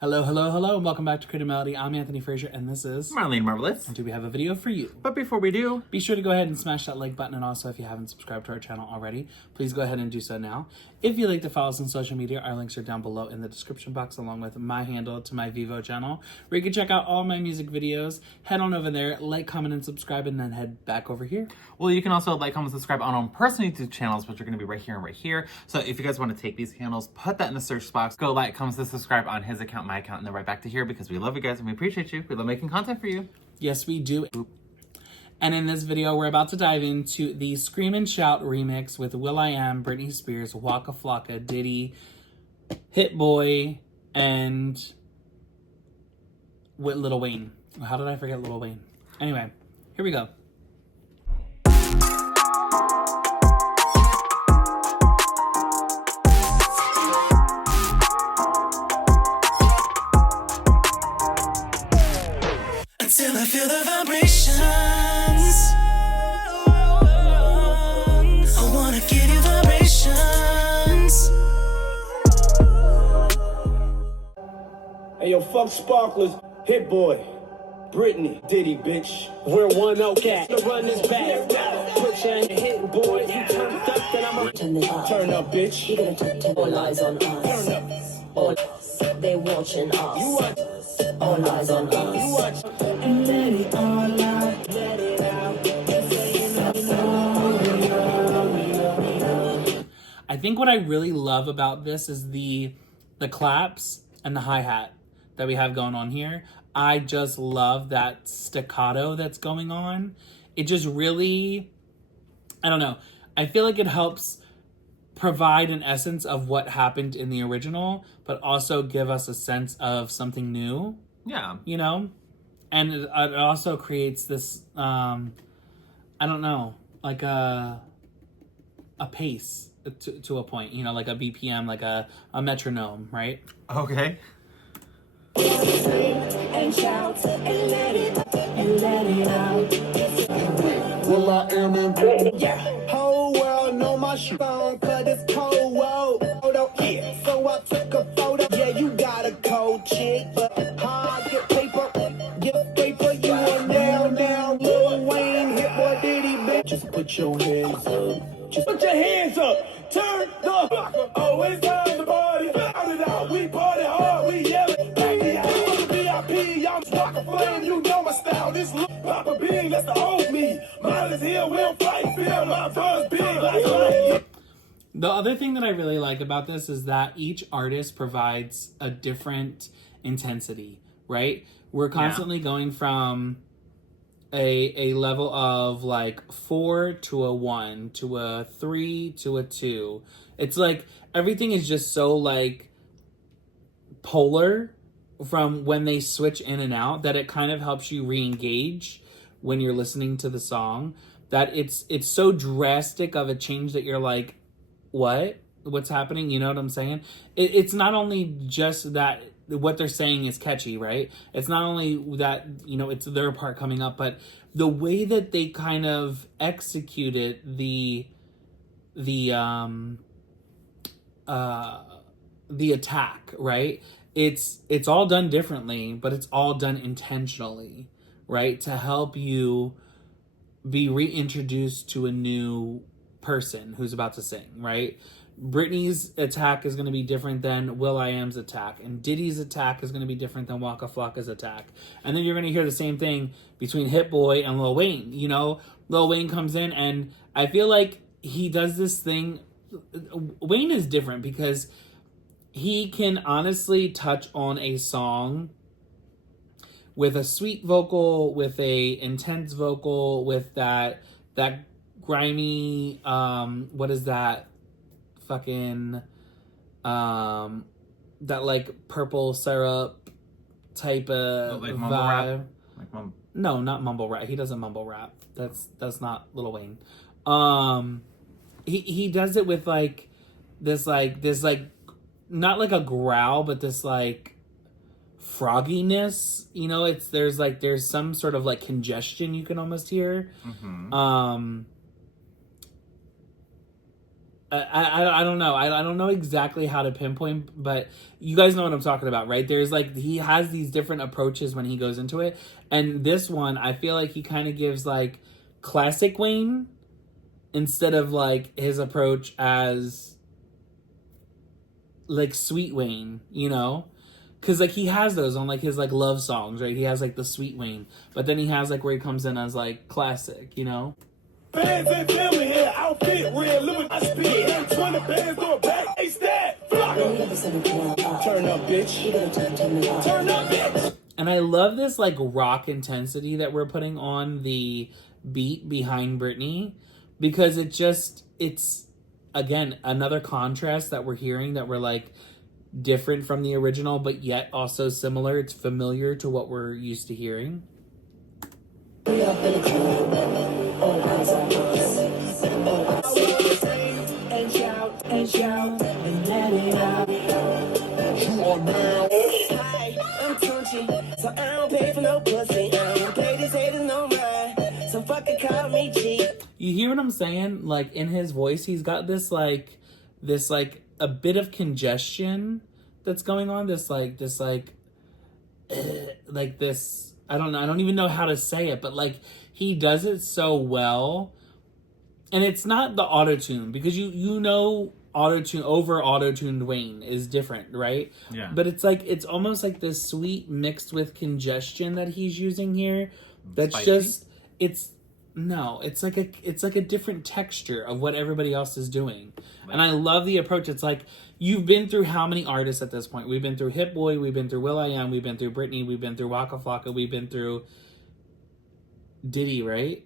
Hello, hello, hello, and welcome back to CreativeMelodi. I'm Anthony Frazer, and this is Marlene Marvelous. And today we have a video for you. But before we do, be sure to go ahead and smash that like button, and also if you haven't subscribed to our channel already, please go ahead and do so now. If you'd like to follow us on social media, our links are down below in the description box, along with my handle to my Vivo channel, where you can check out all my music videos. Head on over there, like, comment, and subscribe, and then head back over here. Well, you can also like, comment, subscribe on our own personal YouTube channels, which are going to be right here and right here. So if you guys want to take these handles, put that in the search box, go like, comment, and subscribe on his account, my account, and then right back to here, because we love you guys and we appreciate you. We love making content for you. Yes, we do. And in this video, we're about to dive into the Scream and Shout remix with Will.I.Am, Britney Spears, Waka Flocka, Diddy, Hit Boy, and with Lil Wayne. How did I forget Lil Wayne? Anyway, here we go. Until I feel the vibrations, I wanna give you vibrations. Hey yo, fuck Sparklers, Hit Boy, Britney, Diddy, bitch. We're one cat. To run this back. Put your hit, boy. You turned up, then I'm Turn up, bitch. You gotta turn all eyes on us. Turn up. All they watching us. You watch. All eyes on us. You watch. And let it all out. Let it out. I think what I really love about this is the claps and the hi-hat that we have going on here. I just love that staccato that's going on. It just really, I don't know. I feel like it helps provide an essence of what happened in the original, but also give us a sense of something new. Yeah. You know? And it also creates this, I don't know, like a pace to a point, you know, like a BPM, like a metronome, right? Okay. And shout and let it out. Will.I.Am and Britney. Yeah. Whole world know my shit on, cause it's cold, whoa. Yeah. So I took a photo. Yeah, you got a cold chick. Get paper, you on now. Lil Wayne, Hit Boy, Diddy, bitch. Just put your hands up. Just put your hands up. Turn the fuck. Oh, it's time to party. Out it out. We party hard. We yelling. Back the out. VIP. I'm Waka Flame. You know my style. This look. Papa Bean. That's the old me. Mine is here. We'll fight. Feel my buzz big like light. The other thing that I really like about this is that each artist provides a different intensity, right? We're constantly going from a level of like 4 to a 1 to a 3 to a 2. It's like everything is just so like polar from when they switch in and out that it kind of helps you re-engage when you're listening to the song. That it's so drastic of a change that you're like, what's happening? You know what I'm saying? It's not only just that what they're saying is catchy, right? It's not only that, you know, it's their part coming up, but the way that they kind of executed the attack, right? It's all done differently, but it's all done intentionally, right? To help you be reintroduced to a new person who's about to sing, right? Britney's attack is going to be different than Will.I.Am's attack, and Diddy's attack is going to be different than Waka Flocka's attack. And then you're going to hear the same thing between Hit Boy and Lil Wayne. You know, Lil Wayne comes in, and I feel like he does this thing. Wayne is different because he can honestly touch on a song with a sweet vocal, with a intense vocal, with that grimy, what is that? Fucking, that like purple syrup type of like vibe. Rap? No, not mumble rap. He doesn't mumble rap. That's not Lil Wayne. He does it with like this not like a growl, but this like frogginess. You know, there's some sort of like congestion you can almost hear. Mm-hmm. I don't know. I don't know exactly how to pinpoint, but you guys know what I'm talking about, right? There's like, he has these different approaches when he goes into it. And this one, I feel like he kind of gives like classic Wayne instead of like his approach as like sweet Wayne, you know? Because like he has those on like his like love songs, right? He has like the sweet Wayne, but then he has like where he comes in as like classic, you know? Fans and family here, outfit real, live with my speed. 20 bands go back, hey stat, turn up, bitch. Turn up, bitch. And I love this like rock intensity that we're putting on the beat behind Britney, because it's again another contrast that we're hearing, that we're like different from the original, but yet also similar. It's familiar to what we're used to hearing. We up in the club, all eyes on us. And shout, and let it out. You are now. Hi, I'm Tunchi, so I don't pay for no pussy. I don't pay these haters no mind, so fucking call me cheap. You hear what I'm saying? Like in his voice, he's got this like a bit of congestion that's going on. This I don't know. I don't even know how to say it, but like he does it so well. And it's not the auto-tune, because you know auto-tuned Wayne is different, right? Yeah. But it's like, it's almost like this sweet mixed with congestion that he's using here. That's Spicy? just, it's like a different texture of what everybody else is doing. Right. And I love the approach. It's like, you've been through how many artists at this point? We've been through Hit Boy, we've been through Will.I.Am, we've been through Britney, we've been through Waka Flocka, we've been through Diddy, right?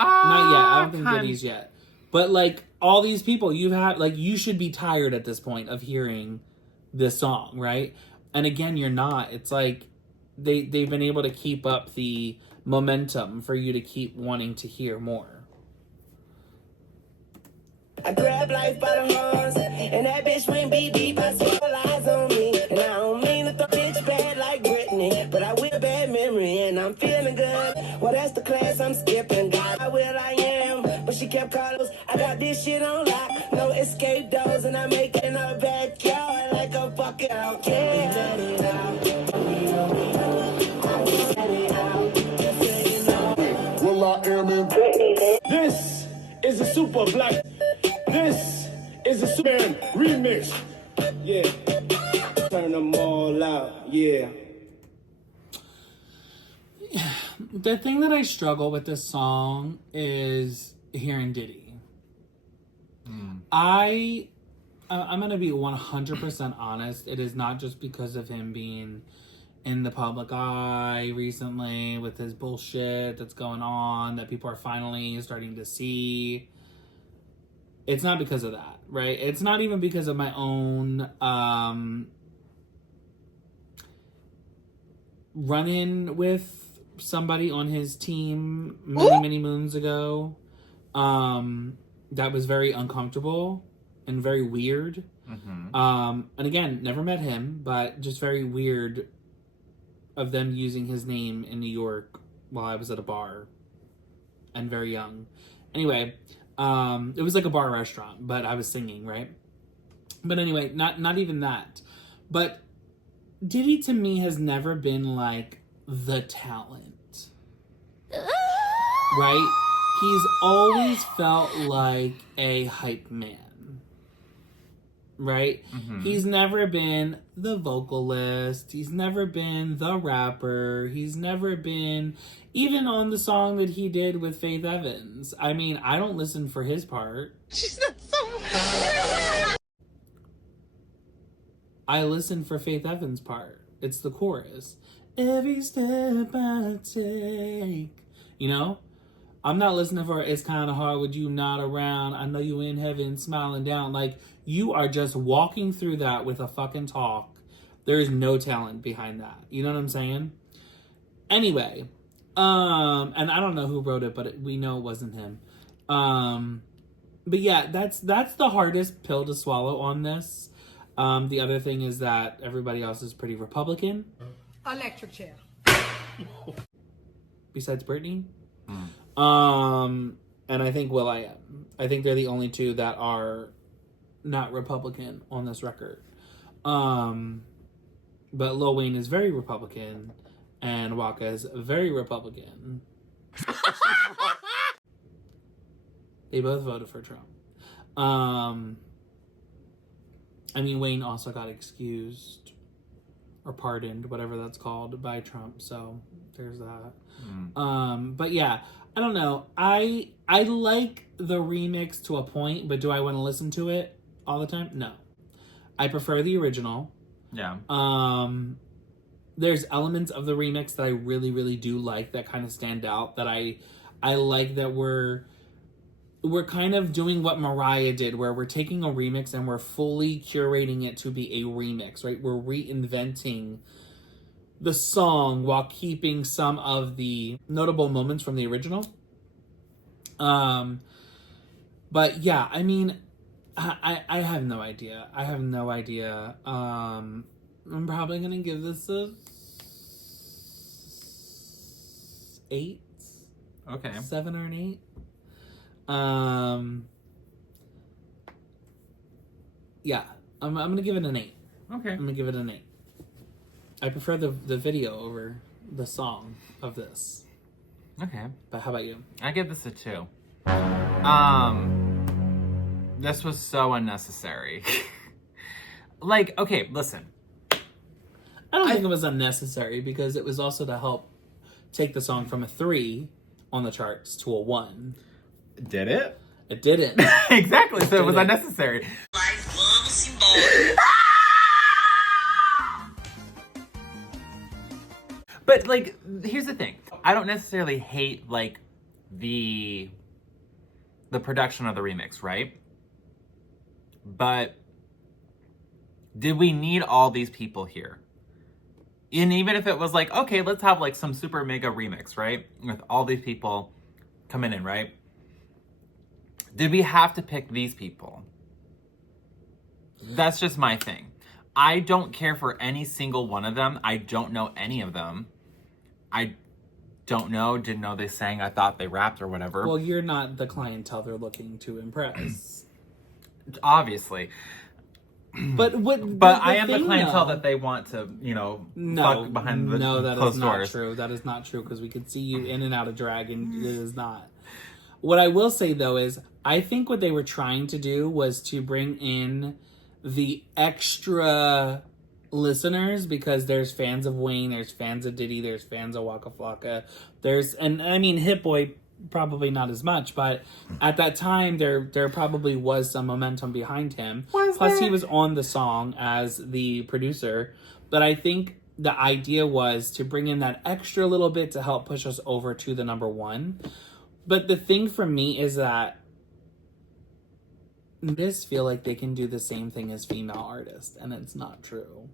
Not yet. I don't think Diddy's yet. But like all these people, you should be tired at this point of hearing this song, right? And again, you're not. It's like they've been able to keep up the momentum for you to keep wanting to hear more. I grab life by the horns, and that bitch went beep beep. I see all eyes on me, and I don't mean to throw bitch bad like Britney, but I will a bad memory, and I'm feeling good. Well, that's the class I'm skipping. God, Will.I.Am, but she kept calling us. I got this shit on lock, no escape doors, and I'm making her backyard like a fucking out. Yeah, let it out. Let it out. Will.I.Am in This is a super black. This is a Superman remix. Yeah. Turn them all out. Yeah. The thing that I struggle with this song is hearing Diddy. I'm going to be 100% honest. It is not just because of him being in the public eye recently with his bullshit that's going on that people are finally starting to see. It's not because of that, right? It's not even because of my own run-in with somebody on his team many moons ago that was very uncomfortable and very weird. And again, never met him, but just very weird of them using his name in New York while I was at a bar and very young. Anyway, it was like a bar restaurant, but I was singing, right? But anyway, not even that. But Diddy to me has never been like the talent, right? He's always felt like a hype man, right? He's never been the vocalist. He's never been the rapper. He's never been even on the song that he did with Faith Evans. I mean, I don't listen for his part. She's not so. I listen for Faith Evans' part. It's the chorus. Every step I take. You know? I'm not listening for It's Kind of Hard with You Not Around. I know you in heaven smiling down. Like, you are just walking through that with a fucking talk. There is no talent behind that. You know what I'm saying? Anyway. And I don't know who wrote it, but we know it wasn't him. But yeah, that's the hardest pill to swallow on this. The other thing is that everybody else is pretty Republican. Electric chair. Besides Britney. and I think Will.I.Am. I think they're the only two that are not Republican on this record. But Lil Wayne is very Republican, and Waka is very Republican. They both voted for Trump. I mean, Wayne also got excused or pardoned, whatever that's called, by Trump. So there's that. But yeah, I don't know. I like the remix to a point, but do I want to listen to it all the time? No. I prefer the original. Yeah. There's elements of the remix that I really, really do like that kind of stand out. That I like that we're kind of doing what Mariah did, where we're taking a remix and we're fully curating it to be a remix, right? We're reinventing the song while keeping some of the notable moments from the original. But yeah, I mean, I have no idea. I have no idea. I'm probably gonna give this a 8. Okay. 7 or an 8. Yeah, I'm gonna give it an 8. Okay. I'm gonna give it an 8. I prefer the video over the song of this. Okay. But how about you? I give this a 2. This was so unnecessary. Like, okay, listen. I don't think it was unnecessary because it was also to help take the song from a 3 on the charts to a 1. Did it? It didn't. Exactly, so it was unnecessary. But, like, here's the thing. I don't necessarily hate, like, the production of the remix, right? But did we need all these people here? And even if it was like, okay, let's have, like, some super mega remix, right? With all these people coming in, right? Did we have to pick these people? That's just my thing. I don't care for any single one of them. I don't know any of them. I don't know, didn't know they sang, I thought they rapped or whatever. Well, you're not the clientele they're looking to impress. Obviously. But I am the clientele that they want to, you know, fuck behind the closed doors. True. That is not true because we could see you in and out of drag and it is not. What I will say though is I think what they were trying to do was to bring in the extra listeners because there's fans of Wayne, there's fans of Diddy, there's fans of Waka Flocka, and I mean Hit Boy probably not as much, but at that time there probably was some momentum behind him. Plus he was on the song as the producer, but I think the idea was to bring in that extra little bit to help push us over to the number 1. But the thing for me is that artists feel like they can do the same thing as female artists, and it's not true.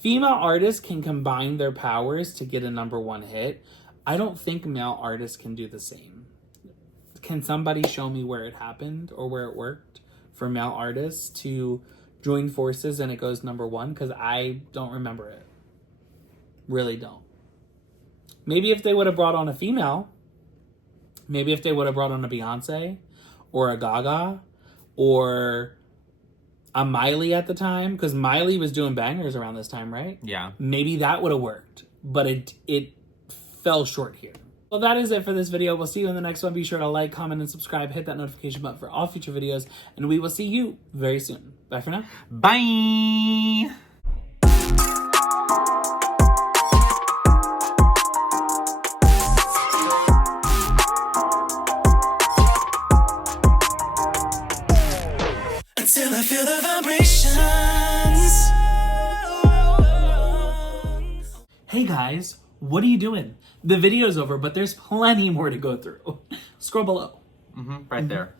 Female artists can combine their powers to get a number 1 hit. I don't think male artists can do the same. Can somebody show me where it happened or where it worked for male artists to join forces and it goes number 1? Because I don't remember it. Really don't. Maybe if they would have brought on a female, maybe if they would have brought on a Beyonce or a Gaga or a Miley at the time, because Miley was doing bangers around this time, right? Yeah. Maybe that would have worked, but it fell short here. Well, that is it for this video. We'll see you in the next one. Be sure to like, comment, and subscribe. Hit that notification button for all future videos, and we will see you very soon. Bye for now. Bye! Until I feel the vibrations. Hey guys, what are you doing? The video's over, but there's plenty more to go through. Scroll below. Right there.